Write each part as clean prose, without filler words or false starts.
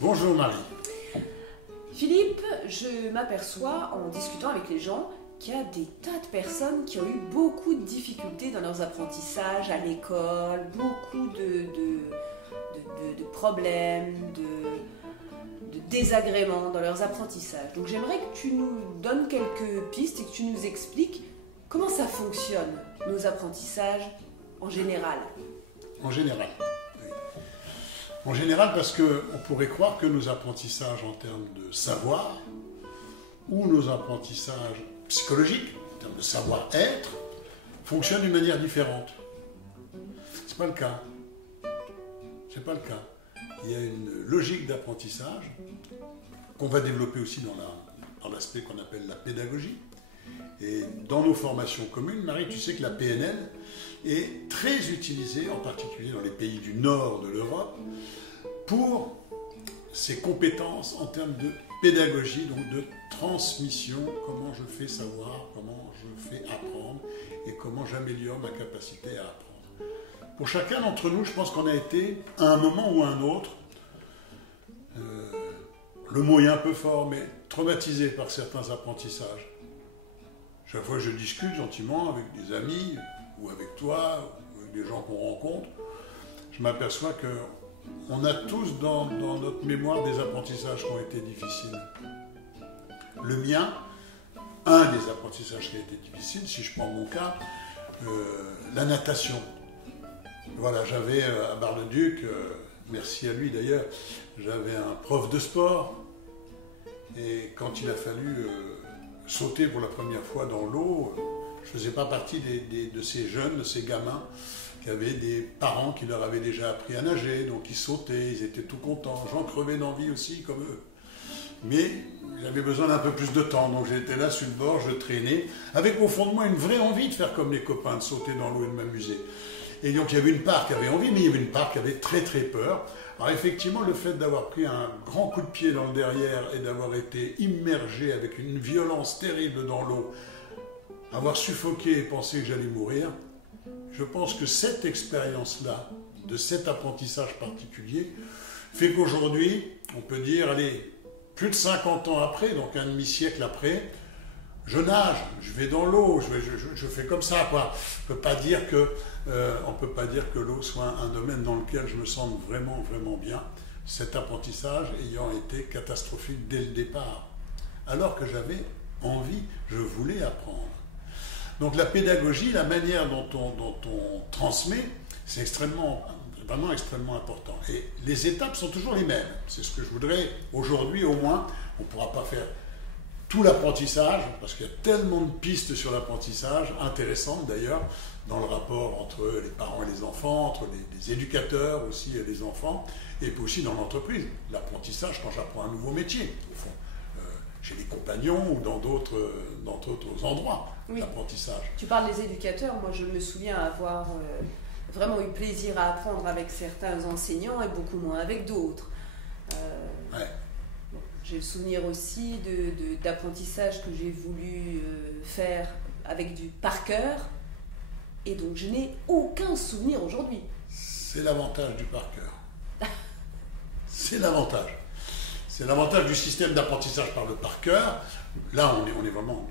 Bonjour Marie. Philippe, je m'aperçois en discutant avec les gens qu'il y a des tas de personnes qui ont eu beaucoup de difficultés dans leurs apprentissages à l'école, beaucoup de problèmes, de désagréments dans leurs apprentissages. Donc j'aimerais que tu nous donnes quelques pistes et que tu nous expliques comment ça fonctionne, nos apprentissages en général. En général, oui. En général, parce qu'on pourrait croire que nos apprentissages en termes de savoir ou nos apprentissages psychologiques, en termes de savoir-être, fonctionnent d'une manière différente. C'est pas le cas. C'est pas le cas. Il y a une logique d'apprentissage qu'on va développer aussi dans l'aspect qu'on appelle la pédagogie. Et dans nos formations communes, Marie, tu sais que la PNL est très utilisée, en particulier dans les pays du nord de l'Europe, pour ses compétences en termes de pédagogie, donc de transmission, comment je fais savoir, comment je fais apprendre et comment j'améliore ma capacité à apprendre. Pour chacun d'entre nous, je pense qu'on a été, à un moment ou à un autre, le mot est un peu fort, mais traumatisé par certains apprentissages. Chaque fois que je discute gentiment avec des amis, ou avec toi, ou avec des gens qu'on rencontre, je m'aperçois qu'on a tous dans notre mémoire des apprentissages qui ont été difficiles. Le mien, un des apprentissages qui a été difficile, si je prends mon cas, la natation. Voilà, j'avais à Bar-le-Duc, merci à lui d'ailleurs, j'avais un prof de sport, et quand il a fallu sauter pour la première fois dans l'eau, je ne faisais pas partie de ces jeunes, de ces gamins qui avaient des parents qui leur avaient déjà appris à nager, donc ils sautaient, ils étaient tout contents, j'en crevais d'envie aussi comme eux. Mais j'avais besoin d'un peu plus de temps, donc j'étais là sur le bord, je traînais, avec au fond de moi une vraie envie de faire comme les copains, de sauter dans l'eau et de m'amuser. Et donc il y avait une part qui avait envie, mais il y avait une part qui avait très très peur. Alors effectivement, le fait d'avoir pris un grand coup de pied dans le derrière et d'avoir été immergé avec une violence terrible dans l'eau, avoir suffoqué et pensé que j'allais mourir, je pense que cette expérience-là, de cet apprentissage particulier, fait qu'aujourd'hui, on peut dire, allez, plus de 50 ans après, donc un demi-siècle après, je nage, je vais dans l'eau, je fais comme ça, quoi. On ne peut pas dire que l'eau soit un domaine dans lequel je me sens vraiment, vraiment bien, cet apprentissage ayant été catastrophique dès le départ, alors que j'avais envie, je voulais apprendre. Donc la pédagogie, la manière dont on transmet, c'est vraiment extrêmement important. Et les étapes sont toujours les mêmes. C'est ce que je voudrais aujourd'hui au moins. On ne pourra pas faire tout l'apprentissage, parce qu'il y a tellement de pistes sur l'apprentissage, intéressantes d'ailleurs, dans le rapport entre les parents et les enfants, entre les éducateurs aussi et les enfants, et puis aussi dans l'entreprise. L'apprentissage quand j'apprends un nouveau métier, au fond, chez les compagnons ou dans d'autres endroits, oui. L'apprentissage. Tu parles des éducateurs, moi je me souviens avoir vraiment eu plaisir à apprendre avec certains enseignants et beaucoup moins avec d'autres. Ouais. J'ai le souvenir aussi d'apprentissage que j'ai voulu faire avec du par cœur, et donc je n'ai aucun souvenir aujourd'hui. C'est l'avantage du par cœur. C'est l'avantage. C'est l'avantage du système d'apprentissage par le par cœur. Là, on est vraiment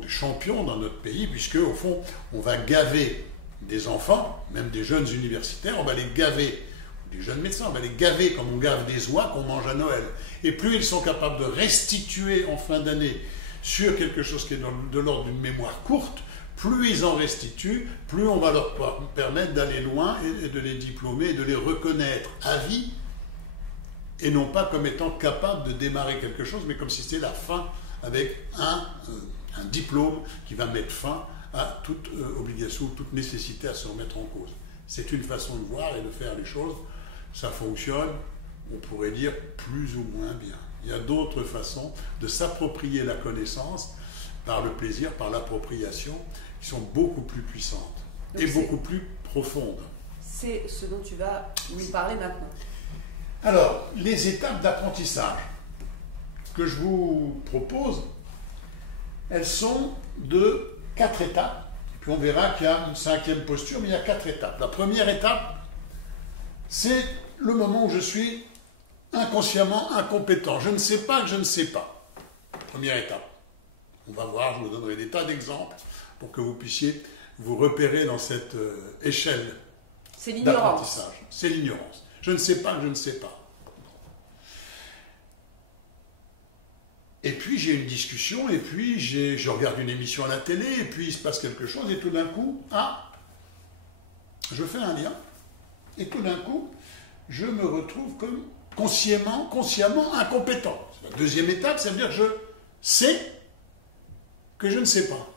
des champions dans notre pays, puisque au fond, on va gaver des enfants, même des jeunes universitaires, on va les gaver, des jeunes médecins, on va les gaver comme on gave des oies qu'on mange à Noël. Et plus ils sont capables de restituer en fin d'année sur quelque chose qui est de l'ordre d'une mémoire courte, plus ils en restituent, plus on va leur permettre d'aller loin et de les diplômer et de les reconnaître à vie, et non pas comme étant capables de démarrer quelque chose, mais comme si c'était la fin avec un diplôme qui va mettre fin à toute obligation, toute nécessité à se remettre en cause. C'est une façon de voir et de faire les choses. Ça fonctionne, on pourrait dire, plus ou moins bien. Il y a d'autres façons de s'approprier la connaissance par le plaisir, par l'appropriation, qui sont beaucoup plus puissantes et beaucoup plus profondes. C'est ce dont tu vas nous parler maintenant. Alors, les étapes d'apprentissage que je vous propose, elles sont de 4 étapes. Puis on verra qu'il y a une 5e posture, mais il y a 4 étapes. La première étape, c'est le moment où je suis inconsciemment incompétent. Je ne sais pas que je ne sais pas. Première étape. On va voir, je vous donnerai des tas d'exemples pour que vous puissiez vous repérer dans cette échelle d'apprentissage. C'est l'ignorance. Je ne sais pas que je ne sais pas. Et puis j'ai une discussion, et puis je regarde une émission à la télé, et puis il se passe quelque chose, et tout d'un coup, je fais un lien, et tout d'un coup, je me retrouve comme consciemment incompétent. La deuxième étape, ça veut dire que je sais que je ne sais pas.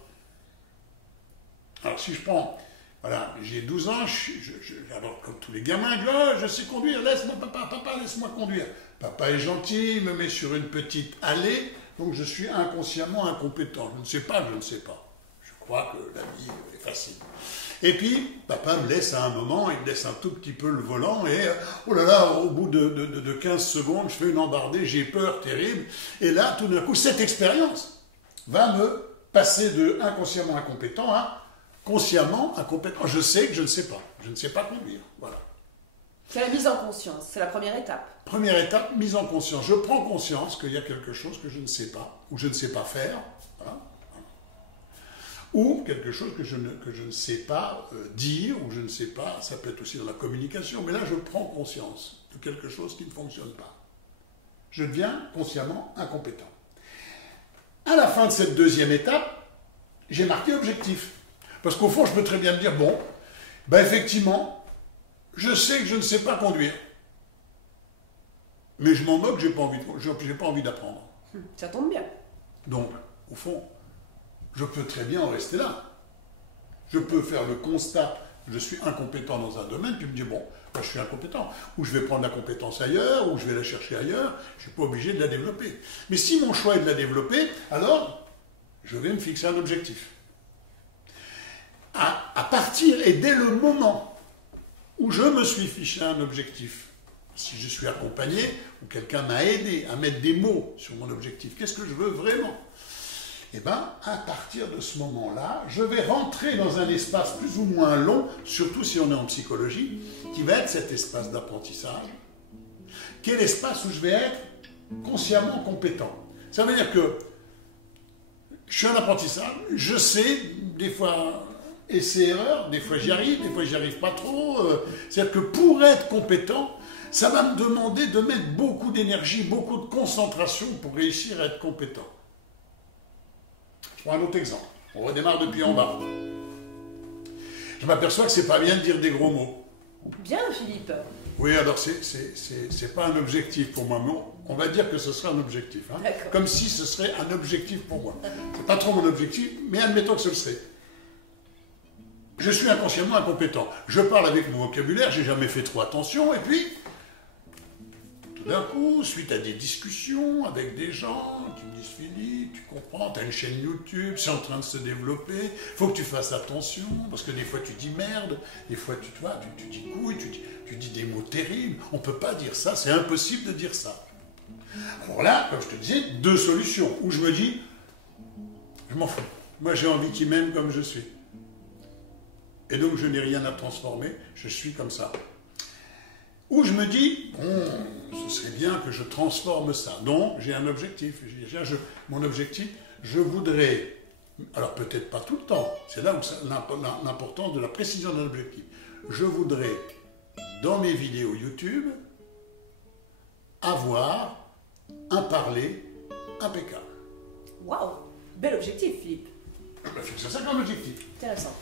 Alors si je prends, voilà, j'ai 12 ans, alors comme tous les gamins, je sais conduire, laisse-moi papa, laisse-moi conduire. Papa est gentil, il me met sur une petite allée, donc je suis inconsciemment incompétent. Je ne sais pas, je ne sais pas. Je crois que la vie est facile. Et puis, papa me laisse à un moment, il me laisse un tout petit peu le volant, et oh là là, au bout de 15 secondes, je fais une embardée, j'ai peur terrible. Et là, tout d'un coup, cette expérience va me passer de inconsciemment incompétent à consciemment incompétent. Je sais que je ne sais pas. Je ne sais pas conduire. Voilà. C'est la mise en conscience, c'est la première étape. Première étape, mise en conscience. Je prends conscience qu'il y a quelque chose que je ne sais pas, ou je ne sais pas faire, voilà. Ou quelque chose que je ne sais pas dire, ou je ne sais pas, ça peut être aussi dans la communication, mais là je prends conscience de quelque chose qui ne fonctionne pas. Je deviens consciemment incompétent. À la fin de cette deuxième étape, j'ai marqué objectif. Parce qu'au fond, je peux très bien me dire, bon, effectivement, je sais que je ne sais pas conduire. Mais je m'en moque, j'ai pas envie d'apprendre. Ça tombe bien. Donc, au fond, je peux très bien en rester là. Je peux faire le constat que je suis incompétent dans un domaine, puis me dire, bon, je suis incompétent. Ou je vais prendre la compétence ailleurs, ou je vais la chercher ailleurs. Je ne suis pas obligé de la développer. Mais si mon choix est de la développer, alors, je vais me fixer un objectif. À partir et dès le moment où je me suis fixé un objectif, si je suis accompagné, ou quelqu'un m'a aidé à mettre des mots sur mon objectif, qu'est-ce que je veux vraiment? Eh bien, à partir de ce moment-là, je vais rentrer dans un espace plus ou moins long, surtout si on est en psychologie, qui va être cet espace d'apprentissage, qui est l'espace où je vais être consciemment compétent. Ça veut dire que je suis en apprentissage, je sais, des fois, essai-erreur, des fois j'y arrive pas trop. C'est-à-dire que pour être compétent, ça va me demander de mettre beaucoup d'énergie, beaucoup de concentration pour réussir à être compétent. Je prends un autre exemple. On redémarre depuis en bas. Je m'aperçois que c'est pas bien de dire des gros mots. Bien, Philippe. Oui, alors c'est pas un objectif pour moi, mais on va dire que ce serait un objectif. Hein, comme si ce serait un objectif pour moi. C'est pas trop mon objectif, mais admettons que ce le serait. Je suis inconsciemment incompétent. Je parle avec mon vocabulaire, j'ai jamais fait trop attention, et puis, tout d'un coup, suite à des discussions avec des gens qui me disent « Philippe, tu comprends, tu as une chaîne YouTube, c'est en train de se développer, il faut que tu fasses attention, parce que des fois tu dis merde, des fois tu dis couille, tu dis des mots terribles, on ne peut pas dire ça, c'est impossible de dire ça. » Alors là, comme je te disais, deux solutions, où je me dis « Je m'en fous, moi j'ai envie qu'ils m'aiment comme je suis. » Et donc je n'ai rien à transformer, je suis comme ça. Ou je me dis, bon, ce serait bien que je transforme ça. Donc j'ai un objectif. Mon objectif, je voudrais, alors peut-être pas tout le temps, c'est là où l'importance de la précision d'un objectif. Je voudrais, dans mes vidéos YouTube, avoir un parler impeccable. Waouh, bel objectif, Philippe. C'est ça comme objectif. Intéressant.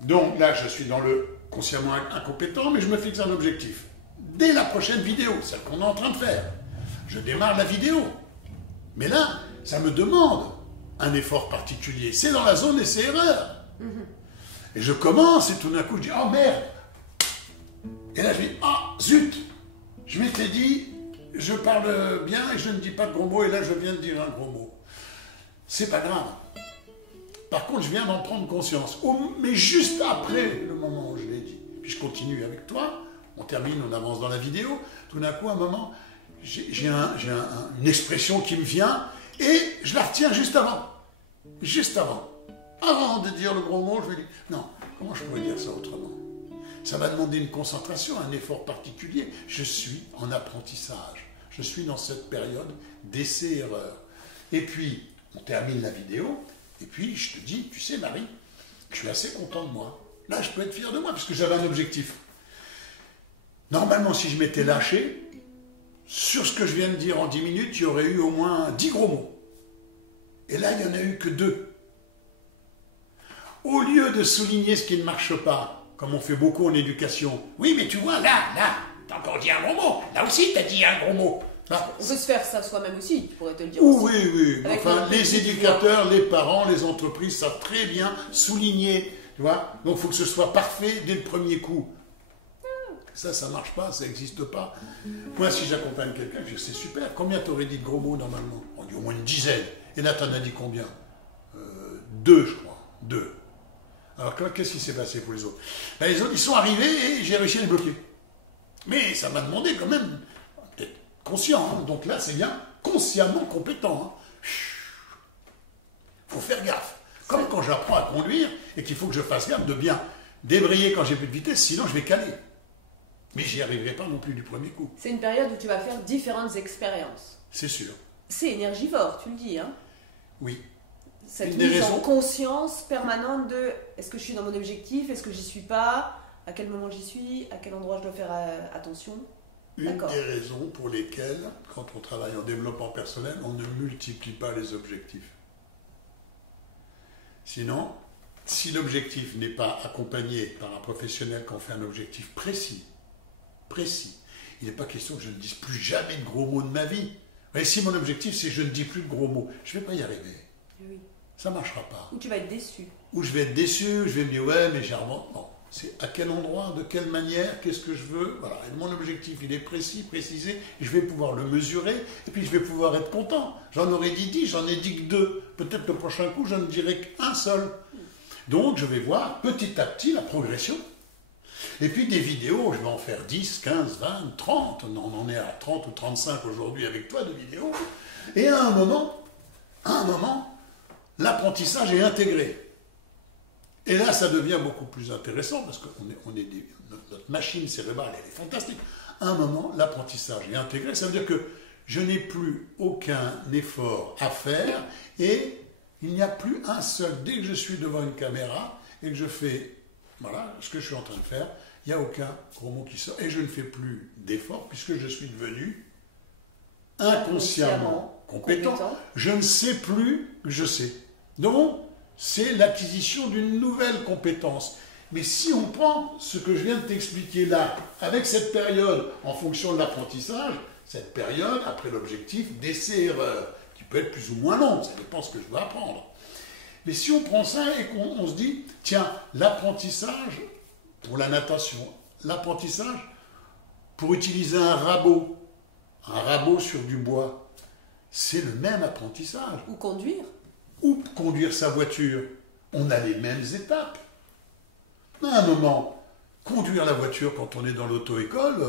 Donc là, je suis dans le consciemment incompétent, mais je me fixe un objectif. Dès la prochaine vidéo, celle qu'on est en train de faire, je démarre la vidéo. Mais là, ça me demande un effort particulier. C'est dans la zone essai-erreur. Et je commence, et tout d'un coup, je dis « Oh merde !» Et là, je dis « Ah, zut ! Je m'étais dit, je parle bien et je ne dis pas de gros mots, et là, je viens de dire un gros mot. C'est pas grave. Par contre, je viens d'en prendre conscience. Mais juste après le moment où je l'ai dit. Puis je continue avec toi, on termine, on avance dans la vidéo. Tout d'un coup, à un moment, j'ai une expression qui me vient et je la retiens juste avant. Juste avant. Avant de dire le gros mot, je me dis, non, comment je pourrais dire ça autrement? Ça va demander une concentration, un effort particulier. Je suis en apprentissage. Je suis dans cette période d'essai-erreur. Et puis, on termine la vidéo, et puis je te dis, tu sais Marie, je suis assez content de moi. Là, je peux être fier de moi, parce que j'avais un objectif. Normalement, si je m'étais lâché, sur ce que je viens de dire en 10 minutes, il y aurait eu au moins 10 gros mots. Et là, il n'y en a eu que 2. Au lieu de souligner ce qui ne marche pas, comme on fait beaucoup en éducation, oui, mais tu vois, là, t'as encore dit un gros mot. Là aussi, t'as dit un gros mot. On peut se faire ça soi-même aussi, tu pourrais te le dire aussi. Oui, oui. Enfin, les éducateurs, les parents, les entreprises savent très bien souligner. Tu vois. Donc, il faut que ce soit parfait dès le premier coup. Ça ne marche pas, ça n'existe pas. Moi, si j'accompagne quelqu'un, je dis, c'est super. Combien t'aurais dit de gros mots normalement? On dit au moins une dizaine. Et là, t'en as dit combien 2, je crois. 2. Alors, qu'est-ce qui s'est passé pour les autres? Ben, les autres, ils sont arrivés et j'ai réussi à les bloquer. Mais ça m'a demandé quand même d'être conscient. Hein. Donc là, c'est bien consciemment compétent. Il faut faire gaffe. Comme quand j'apprends à conduire et qu'il faut que je fasse gaffe de bien débrayer quand j'ai plus de vitesse, sinon je vais caler. Mais j'y arriverai pas non plus du premier coup. C'est une période où tu vas faire différentes expériences. C'est sûr. C'est énergivore, tu le dis. Hein? Oui. Cette mise en conscience permanente de est-ce que je suis dans mon objectif, est-ce que j'y suis pas, à quel moment j'y suis, à quel endroit je dois faire attention. Une des raisons pour lesquelles, quand on travaille en développement personnel, on ne multiplie pas les objectifs. Sinon, si l'objectif n'est pas accompagné par un professionnel qui en fait un objectif précis, il n'est pas question que je ne dise plus jamais de gros mots de ma vie. Et si mon objectif c'est je ne dis plus de gros mots, je ne vais pas y arriver. Oui. Ça ne marchera pas. Ou tu vas être déçu. Ou je vais être déçu, je vais me dire ouais mais j'ai remonté. Non, c'est à quel endroit, de quelle manière, qu'est-ce que je veux. Voilà. Et mon objectif il est précis, précisé, je vais pouvoir le mesurer et puis je vais pouvoir être content. J'en aurais dit 10, j'en ai dit que 2. Peut-être le prochain coup je ne dirai qu'un seul. Donc je vais voir petit à petit la progression. Et puis des vidéos, je vais en faire 10, 15, 20, 30. On en est à 30 ou 35 aujourd'hui avec toi de vidéos. Et à un moment, l'apprentissage est intégré. Et là, ça devient beaucoup plus intéressant parce que notre machine cérébrale, elle est fantastique. À un moment, l'apprentissage est intégré. Ça veut dire que je n'ai plus aucun effort à faire et il n'y a plus un seul. Dès que je suis devant une caméra et que je fais voilà ce que je suis en train de faire, il n'y a aucun gros mot qui sort. Et je ne fais plus d'effort puisque je suis devenu inconsciemment compétent. Je ne sais plus que je sais. Donc, c'est l'acquisition d'une nouvelle compétence. Mais si on prend ce que je viens de t'expliquer là, avec cette période en fonction de l'apprentissage, cette période après l'objectif d'essai-erreur, qui peut être plus ou moins longue, ça dépend de ce que je veux apprendre. Mais si on prend ça et qu'on se dit, tiens, l'apprentissage pour la natation, l'apprentissage pour utiliser un rabot sur du bois, c'est le même apprentissage. Ou conduire. Ou conduire sa voiture. On a les mêmes étapes. À un moment, conduire la voiture quand on est dans l'auto-école,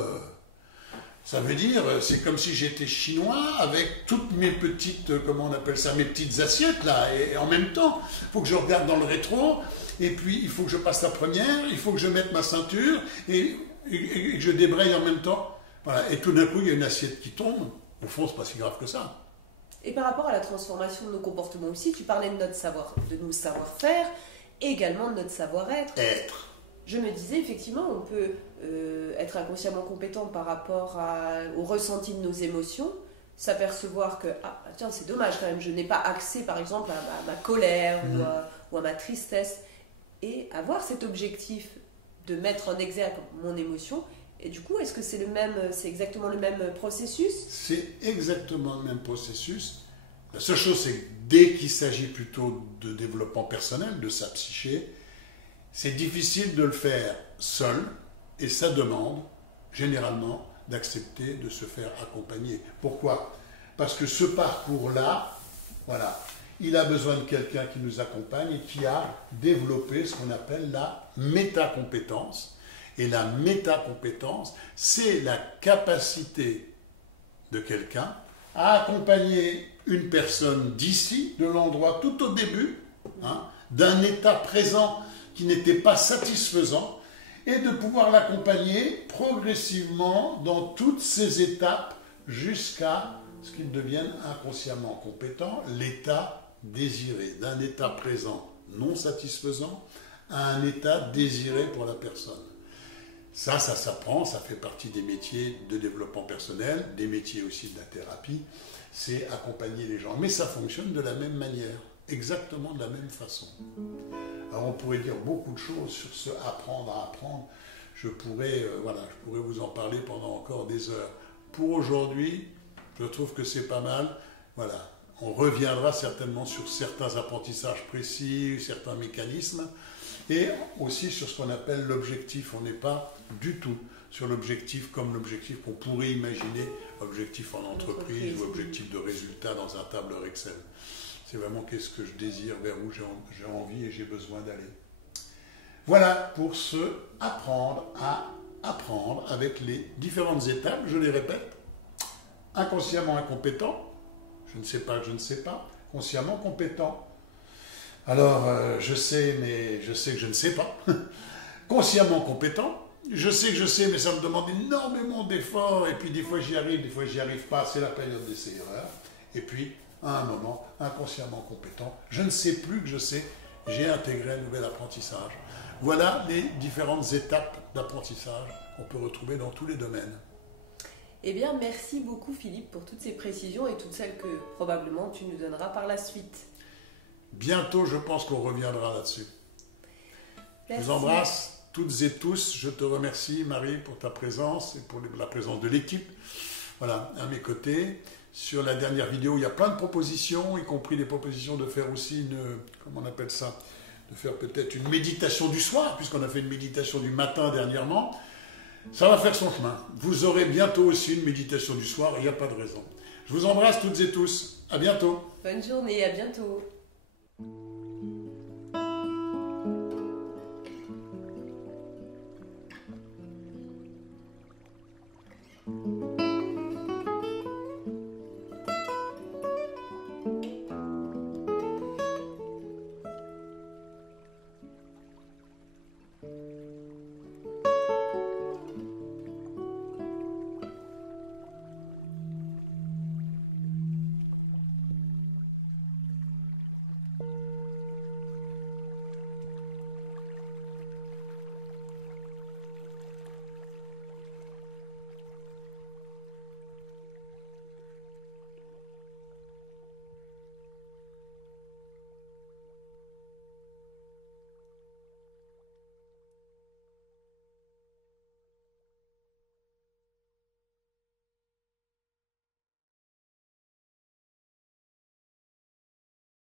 ça veut dire, c'est comme si j'étais chinois avec toutes mes petites, comment on appelle ça, mes petites assiettes là, et en même temps, il faut que je regarde dans le rétro, et puis il faut que je passe la première, il faut que je mette ma ceinture, et que je débraye en même temps. Voilà. Et tout d'un coup, il y a une assiette qui tombe. Au fond, c'est pas si grave que ça. Et par rapport à la transformation de nos comportements aussi, tu parlais de nos savoir-faire, et également de notre savoir-être. Être. Je me disais, effectivement, on peut être inconsciemment compétent par rapport au ressenti de nos émotions, s'apercevoir que, ah tiens, c'est dommage quand même, je n'ai pas accès, par exemple, à ma colère ou à ma tristesse, et avoir cet objectif de mettre en exergue mon émotion. Et du coup, est-ce que c'est exactement le même processus? C'est exactement le même processus. La seule chose, c'est que dès qu'il s'agit plutôt de développement personnel, de sa psyché, c'est difficile de le faire seul et ça demande généralement d'accepter de se faire accompagner. Pourquoi? Parce que ce parcours-là, voilà, il a besoin de quelqu'un qui nous accompagne et qui a développé ce qu'on appelle la métacompétence. Et la métacompétence, c'est la capacité de quelqu'un à accompagner une personne d'ici, de l'endroit tout au début, d'un état présent qui n'était pas satisfaisant, et de pouvoir l'accompagner progressivement dans toutes ces étapes jusqu'à ce qu'il devienne inconsciemment compétent, l'état désiré, d'un état présent non satisfaisant à un état désiré pour la personne. Ça s'apprend, ça fait partie des métiers de développement personnel, des métiers aussi de la thérapie, c'est accompagner les gens. Mais ça fonctionne de la même manière, exactement de la même façon. Alors on pourrait dire beaucoup de choses sur ce apprendre à apprendre. Je pourrais vous en parler pendant encore des heures. Pour aujourd'hui, je trouve que c'est pas mal. Voilà, on reviendra certainement sur certains apprentissages précis, certains mécanismes, et aussi sur ce qu'on appelle l'objectif. On n'est pas du tout sur l'objectif comme l'objectif qu'on pourrait imaginer, objectif en entreprise ou objectif de résultat dans un tableur Excel. C'est vraiment qu'est-ce que je désire, vers où j'ai envie et j'ai besoin d'aller. Voilà pour ce apprendre à apprendre avec les différentes étapes, je les répète. Inconsciemment incompétent, je ne sais pas, je ne sais pas. Consciemment compétent. Alors, je sais, mais je sais que je ne sais pas. Consciemment compétent, je sais que je sais, mais ça me demande énormément d'efforts, et puis des fois j'y arrive pas, c'est la période d'essai-erreur. Et puis, à un moment, inconsciemment compétent, je ne sais plus que je sais, j'ai intégré un nouvel apprentissage. Voilà les différentes étapes d'apprentissage qu'on peut retrouver dans tous les domaines. Eh bien, merci beaucoup Philippe pour toutes ces précisions et toutes celles que probablement tu nous donneras par la suite. Bientôt, je pense qu'on reviendra là-dessus. Je vous embrasse toutes et tous. Je te remercie, Marie, pour ta présence et pour la présence de l'équipe. Voilà, à mes côtés. Sur la dernière vidéo, il y a plein de propositions, y compris des propositions de faire aussi comment on appelle ça, de faire peut-être une méditation du soir, puisqu'on a fait une méditation du matin dernièrement. Ça va faire son chemin. Vous aurez bientôt aussi une méditation du soir, il n'y a pas de raison. Je vous embrasse toutes et tous. À bientôt. Bonne journée, à bientôt.